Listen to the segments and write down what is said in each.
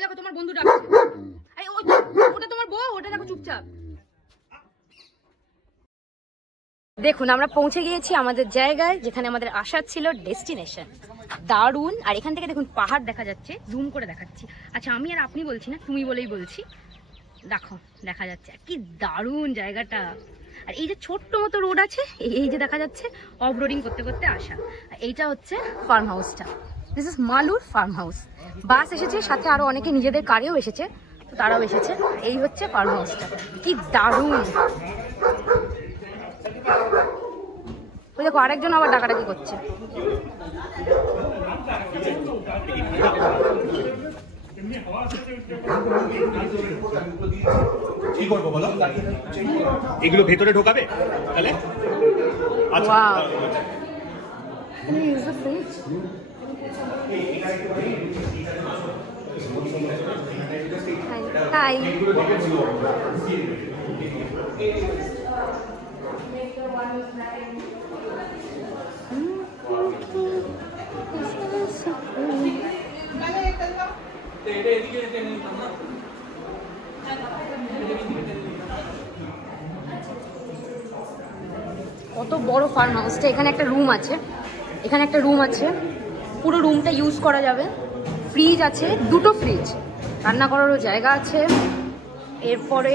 ওই দেখো তোমার বন্ধু ডাকছে। আরে ওটা তোমার বউ, ওটা দেখো চুপচাপ। দেখুন আমরা পৌঁছে গিয়েছি আমাদের জায়গায়, যেখানে আমাদের আসার ছিল, ডেস্টিনেশন। দারুণ। আর এখান থেকে দেখুন পাহাড় দেখা যাচ্ছে, জুম করে দেখাচ্ছি। আচ্ছা আমি আর আপনি বলছি না, তুমি বলেই বলছি। দেখো দেখা যাচ্ছে কি দারুণ জায়গাটা। আর এই যে ছোট্ট মতো রোড আছে, এই যে দেখা যাচ্ছে, অফ রোডিং করতে করতে আসা। এইটা হচ্ছে ফার্ম হাউসটা। দিস ইজ মালুর ফার্ম হাউস। বাস এসেছে, সাথে আরো অনেকে নিজেদের কারেও এসেছে, তো তারাও এসেছে। এই হচ্ছে ফার্ম হাউসটা, কি দারুণ। ওই দেখো আরেকজন আবার ডাকাডাকি করছে। কি করবো বলো? এগুলো ভেতরে ঢোকাবে তাহলে? আচ্ছা হাই। কত বড় ফার্ম হাউসটা। এখানে একটা রুম আছে, এখানে একটা রুম আছে, পুরো রুমটা ইউজ করা যাবে। ফ্রিজ আছে, দুটো ফ্রিজ, রান্না করারও জায়গা আছে। এরপরে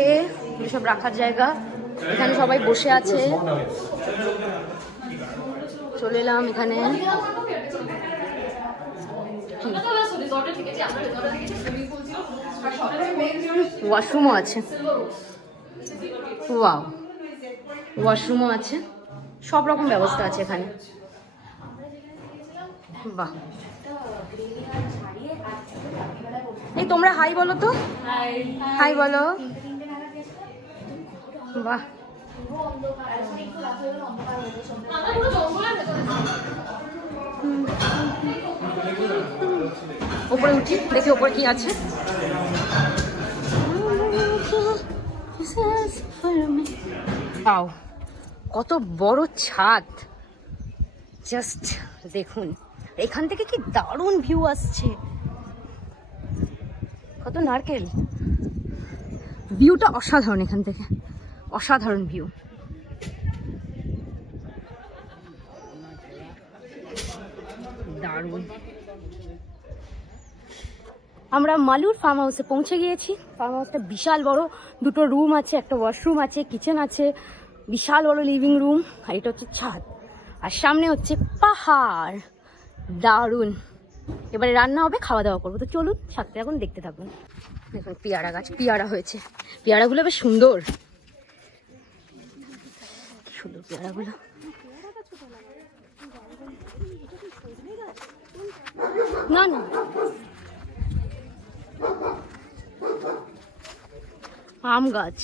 এসব রাখার জায়গা, এখানে সবাই বসে আছে। চলে এলাম এখানে। ওয়াশরুমও আছে, ওয়াও, ওয়াশরুমও আছে, সব রকম ব্যবস্থা আছে এখানে। বাহ। এই তোমরা হাই বলো তো, হাই বলো। বাহ। উপরে উঠি, দেখি উপরে কি আছে। কত বড় ছাদ, জাস্ট দেখুন। এখান থেকে কি দারুণ ভিউ আসছে, কত নারকেল। ভিউটা অসাধারণ, এখান থেকে অসাধারণ ভিউ। দারুণ। আমরা মালুর ফার্ম হাউসে পৌঁছে গিয়েছি। ফার্ম হাউসটা বিশাল বড়, দুটো রুম আছে, একটা ওয়াশরুম আছে, কিচেন আছে, বিশাল বড় লিভিং রুম। আর এটা হচ্ছে ছাদ, আর সামনে হচ্ছে পাহাড়। দারুণ। এবারে রান্না হবে, খাওয়া দাওয়া করবো। তো চলুন সাথে এখন দেখতে থাকুন। দেখুন পেয়ারা গাছ, পেয়ারা হয়েছে, পেয়ারাগুলো বেশ সুন্দর, কি সুন্দর পেয়ারাগুলো। না না, আম গাছ।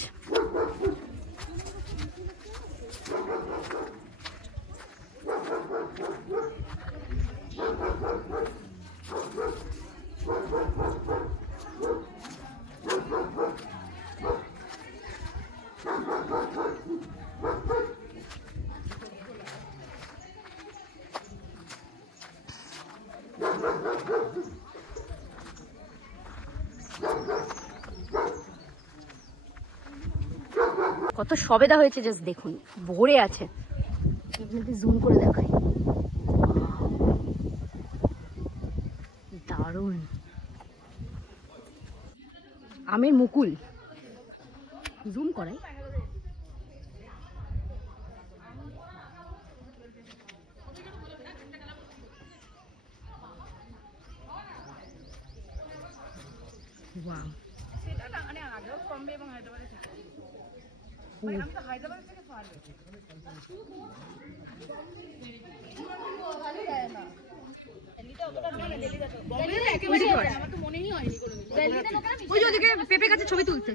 কত সবেদা হয়েছে, জাস্ট দেখুন, ভরে আছে। জুম করে দেখাই, দারুণ। আমের মুকুল, জুম করাই। ওয়াও। পেঁপে গাছে ছবি তুলছে।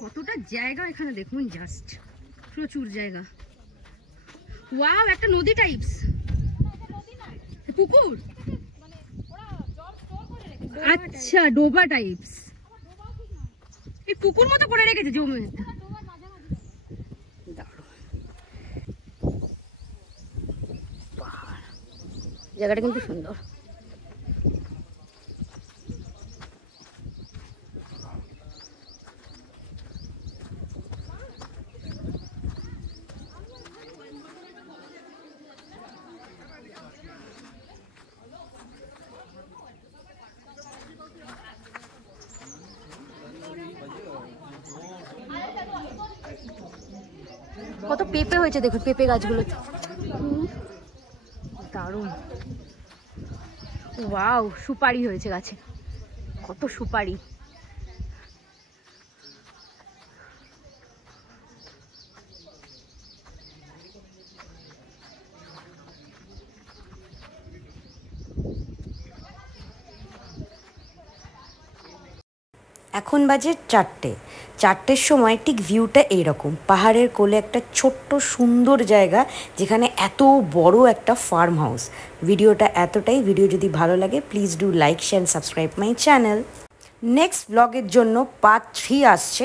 কতটা জায়গা এখানে দেখুন, জাস্ট প্রচুর জায়গা। ওয়াও, একটা নদী টাইপস, পুকুর। আচ্ছা, ডোবা টাইপস, এই পুকুর মতো করে রেখেছে জমি। জায়গাটা কিন্তু সুন্দর। কত পেঁপে হয়েছে দেখুন, পেঁপে গাছগুলোতে দারুণ। ওয়াও, সুপারি হয়েছে গাছে, কত সুপারি। এখন বাজে 4টের সময় ঠিক ভিউটা এইরকম, পাহাড়ের কোলে একটা ছোট্ট সুন্দর জায়গা যেখানে এত বড় একটা ফার্ম হাউস। ভিডিওটা এতটাই। ভিডিও যদি ভালো লাগে please do like share subscribe my channel. Next ব্লগের জন্য পার্ট 3 আসছে।